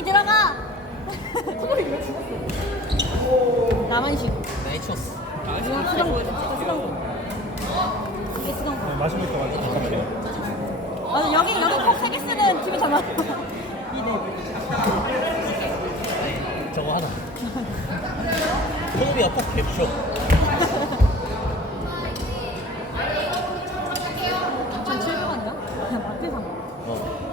수동이 들어가. 수동이 왜 죽었어? 나만 쉬고. 네이처스. 이건 수동. 수동. 이게 수동. 마시고 있다가 맞아 여기 여기 콕세개 쓰는 팀이 더 많아. 이네. 저거 하나. 호흡이가 꼭 개쇼. 전 700원인가? 마트 상. 어.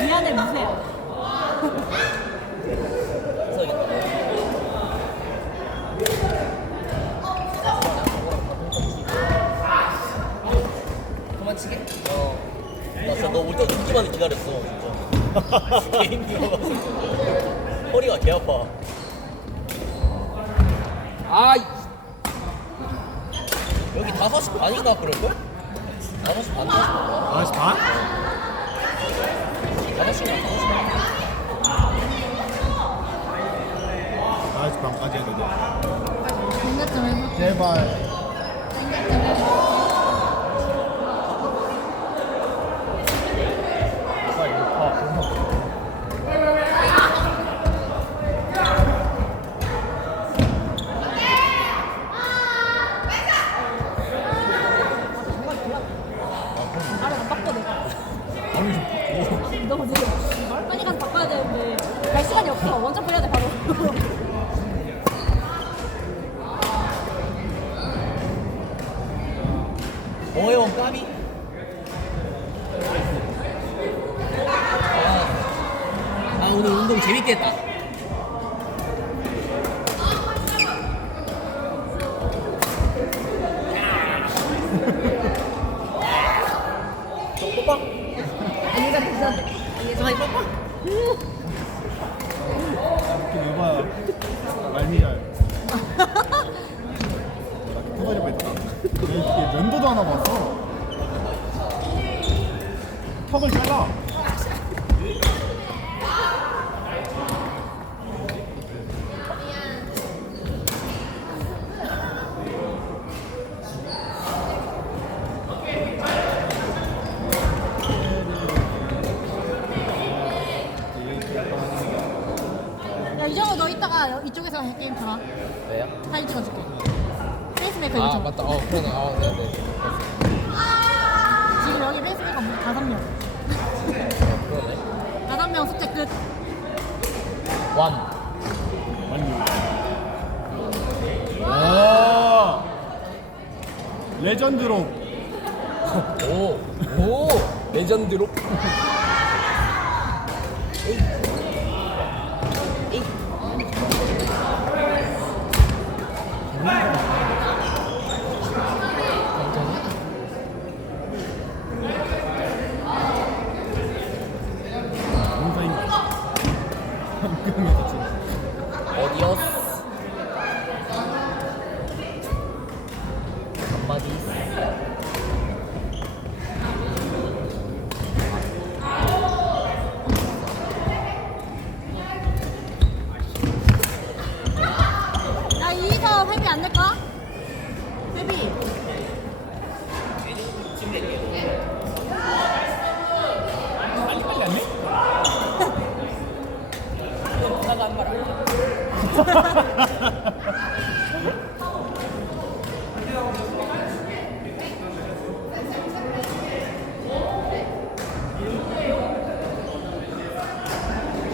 미안해 미세야. 써야겠다. 그만 치게? 어. 나 진짜 듣기만 기다렸어, 진짜. 게임 들어가고. 허리가 개 아파. 아, 이- 여기 5시 반인가 그럴걸? 5시 반, 5시 반. 아시 반? 5시인가 5시 반. 아시 반까지 해도 돼 해봐. 제발 턱을 잘라 야 이정우 너 이따가 여- 이쪽에서 게임 봐. 왜요? 사진 찍어줄게. 페이스메이커 아. 맞다. 어 그러네. 아 네네. 지금 여기 페이스메이커 뭐 다섯 명. 그러네. 다섯 명 숙제 끝. 완. 완료 오 레전드로 오. 오. 레전드로. 인사인 한금에 같이 어디였어? 야 이거 회비 안 낼까? 회비. 빨리 빨리 안 해? 나가 한말 알자.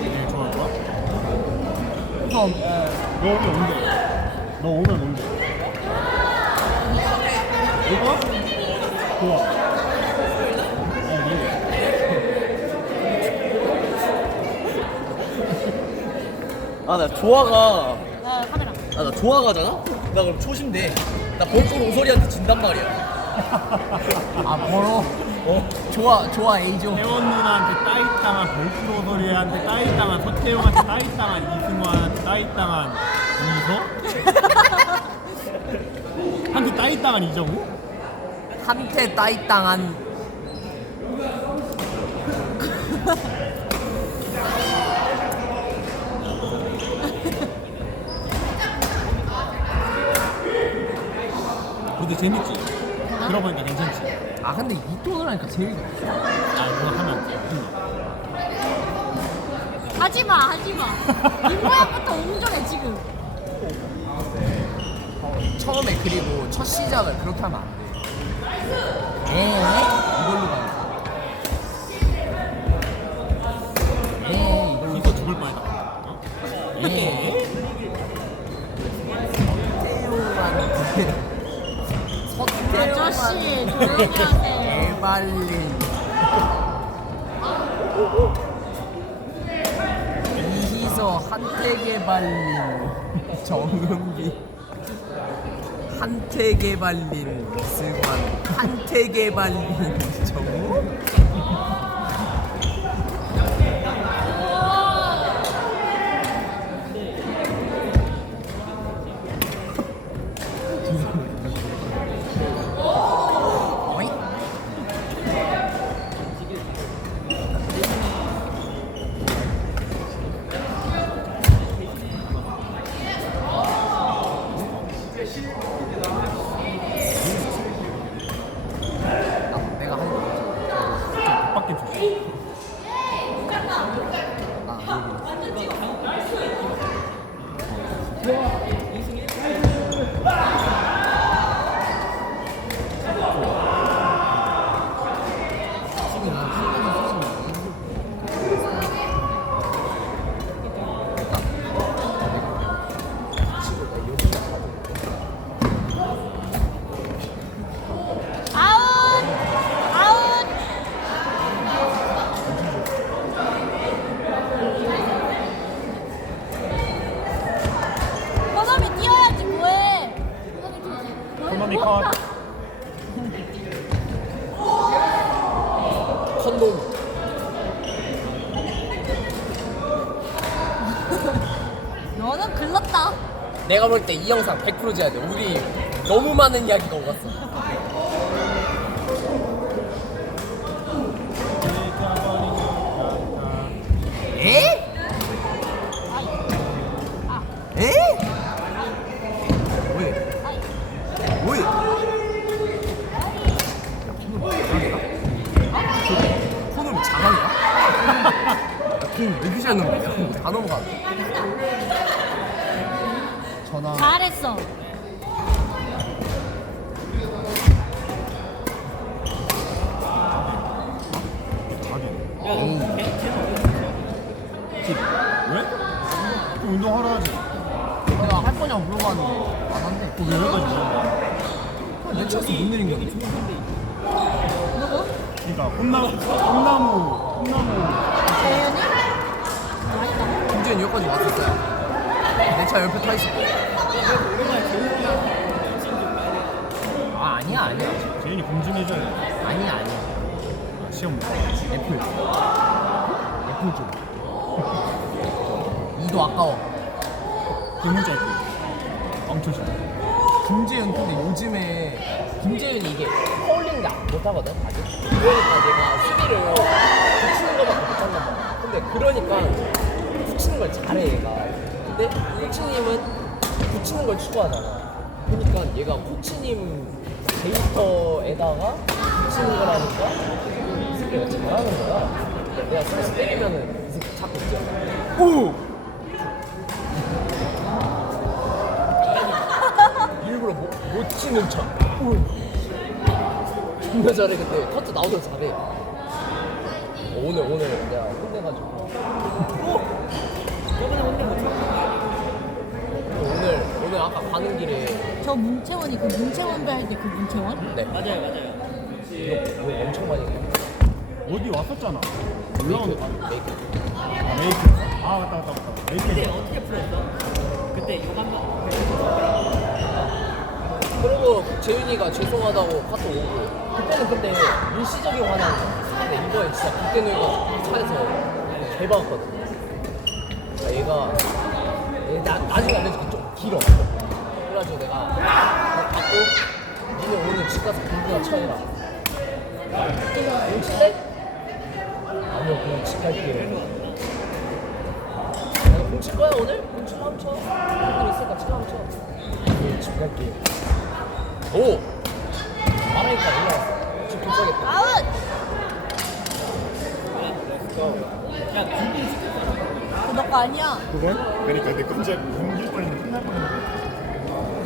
네, 좋아 좋아 처음. 너 오늘 뭔데? 너 오늘 뭔데? 이거? 좋아 어 뭔데? 아 나 조화가 야 카메라. 아 나 조화가잖아? 나 그럼 초심돼. 나 벌써 오소리한테 진단 말이야. 아 벌어? 어? 좋아 좋아 A조. 태원 누나한테 따이땅한 벌프로 소리한테 따이땅한 서태용한테 따이땅한 이승환한테 따이땅한 이서? 한테 따이땅한 이정우? 한테 따이 땅한 근데 재밌지? 들어보니까 괜찮지? 아 근데 이 톤을 하니까 재미가 없어. 아 이거 하면 돼. 하지마 하지마. 이 모양부터 옹졸해 지금. 처음에 그리고 첫 시작을 그렇게 하면 안돼. 에 이걸로 가야 에이걸로 이거 죽을 뻔했다 어? 에 서태웅한테 아저씨 조용히 하세요 개발린 이희서 한태개발린 정은비. 한태개발린 이승환. 한태개발린 정우 거. 밖에 주시 아, 아웃 아웃 현업이 뛰어야지 뭐해 손놈이 컷 컨돔 너는 글렀다 내가 볼 때 이 영상 100% 지어야 돼 우리 너무 많은 이야기가 오갔어 에? 에? 왜? 왜? 손을 장난이야? 야, 핑왜 이렇게 잘 넘기냐? 다 넘어가. 전화. 잘했어. 왜? 또 운동하러 하지 내가 할 거냐고 물어봤는데 안 한대. 왜 여기까지? 내 차에서 못 내린 게 아니지. 누구? 그러니까 홈나무 홈나무 홈나무 재현이? 아니다 김재현 여기까지 왔었어요. 내 차 옆에 타 있었고. 아 아니야 아니야 재인이 검증해줘야 돼 아니야 아니야. 아, 시험 애플. 애플 좀. 이도 아까워. 그 문자 있고 엉쳐시 김재현 근데 요즘에 김재현이 이게 컬링도 못하거든 아직 그러니까 내가 수비를 붙이는 것밖에 못한단 말이야 근데 그러니까 붙이는 걸 잘해 얘가 근데 코치님은 붙이는 걸 추구하잖아 그러니까 얘가 코치님 데이터에다가 붙이는 거라니까 이 새끼가 잘하는 거야 내가 스매시 때리면은 이 새끼 자꾸 있잖아 오! 일부러 못, 못 치는 척. 오. 존나 잘해 근데 커트 나오도 잘해. 어, 오늘 오늘 내가 혼내가지고. 저번에 혼낸 거 오늘 오늘 아까 가는 길에 저 문채원이 그 문채원 배할 때 그 문채원? 네 맞아요 맞아요. 욕, 욕 엄청 많이 해. 어디 왔었잖아 올라오는 거 메이크. 아, 메이크 아 맞다 맞다 맞다 메이크 그리고 재윤이가 죄송하다고 카톡 오고 그때는 근데 일시적인 화나는 거야. 근데 이번에 진짜 그때는 얘가 차에서 개박았거든. 그러니까 얘가 얘 나, 나중에 알려줄게 좀 길어. 그래가지고 내가 어, 받고 니네 오늘 집 가서 공부나 쳐해라. 공 칠래? 아니요 그냥 집 갈게요. 내가 공칠 거야 오늘? 공칠 하면 쳐. 오늘 있으니까 칠 하면 쳐. 네, 집 갈게요. 오! 말하니까 올라왔어. 지금 도착했다. 아웃! 야 시켜. 그거 너거 아니야. 그건? 그러니까 내 깜짝 공길 뻔했는데 끝날 뻔했는데